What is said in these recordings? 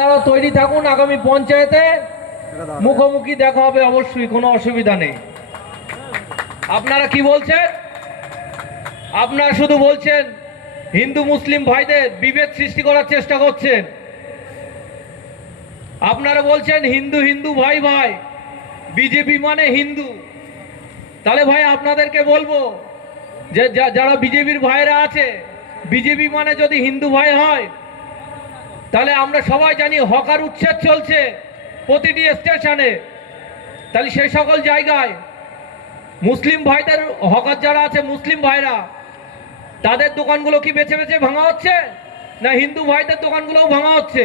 আপনারা তৈরি থাকুন, আগামী পঞ্চায়েতে মুখোমুখি দেখা হবে, অবশ্যই কোনো অসুবিধা নেই। আপনারা কি বলছেন? আপনারা শুধু বলছেন হিন্দু মুসলিম ভাইদের বিভেদ সৃষ্টি করার চেষ্টা করছেন। আপনারা বলছেন হিন্দু হিন্দু ভাই ভাই, বিজেপি মানে হিন্দু। তাহলে ভাই আপনাদেরকে বলবো যে যারা বিজেপির ভাইরা আছে, বিজেপি মানে যদি হিন্দু ভাই হয়, তাহলে আমরা সবাই জানি হকার উচ্ছেদ চলছে প্রতিটি স্টেশনে। তাহলে সেই সকল জায়গায় মুসলিম ভাইদের হকার যারা আছে, মুসলিম ভাইরা, তাদের দোকানগুলো কি বেছে বেছে ভাঙা হচ্ছে, না হিন্দু ভাইদের দোকানগুলোও ভাঙা হচ্ছে?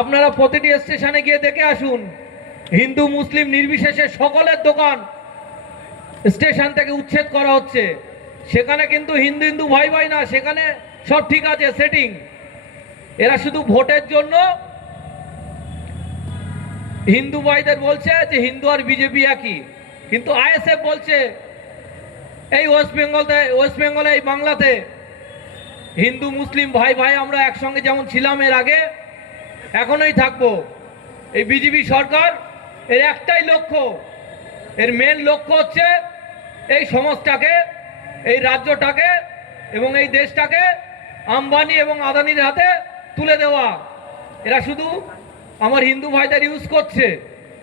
আপনারা প্রতিটি স্টেশনে গিয়ে দেখে আসুন, হিন্দু মুসলিম নির্বিশেষে সকলের দোকান স্টেশন থেকে উচ্ছেদ করা হচ্ছে। সেখানে কিন্তু হিন্দু হিন্দু ভাই ভাই না, সেখানে সব ঠিক আছে, সেটিং। এরা শুধু ভোটের জন্য হিন্দু ভাইদের বলছে যে হিন্দু আর বিজেপি একই, কিন্তু আইএসএফ বলছে এই ওয়েস্ট বেঙ্গলে এই বাংলাতে হিন্দু মুসলিম ভাই ভাই আমরা একসঙ্গে যেমন ছিলাম এর আগে, এখনোই থাকবো। এই বিজেপি সরকার এর একটাই লক্ষ্য, এর মেন লক্ষ্য হচ্ছে এই সমাজটাকে, এই রাজ্যটাকে এবং এই দেশটাকে আম্বানি এবং আদানির হাতে তুলে দেওয়া। এরা শুধু আমার হিন্দু ভাইদের ইউজ করছে,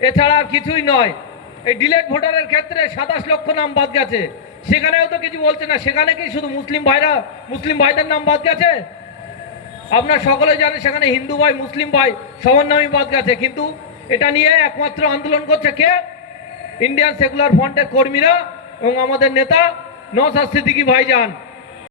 এছাড়া আর কিছুই নয়। এই ডিলেট ভোটারের ক্ষেত্রে 27 লক্ষ নাম বাদ গেছে, সেখানেও তো কিছু বলছে না। সেখানে কি শুধু মুসলিম ভাইদের নাম বাদ গেছে? আপনার সকলে জানেন সেখানে হিন্দু ভাই মুসলিম ভাই সবার নামই বাদ গেছে। কিন্তু এটা নিয়ে একমাত্র আন্দোলন করছে কে? ইন্ডিয়ান সেকুলার ফ্রন্টের কর্মীরা এবং আমাদের নেতা নওশাদ সিদ্দিকী ভাইজান।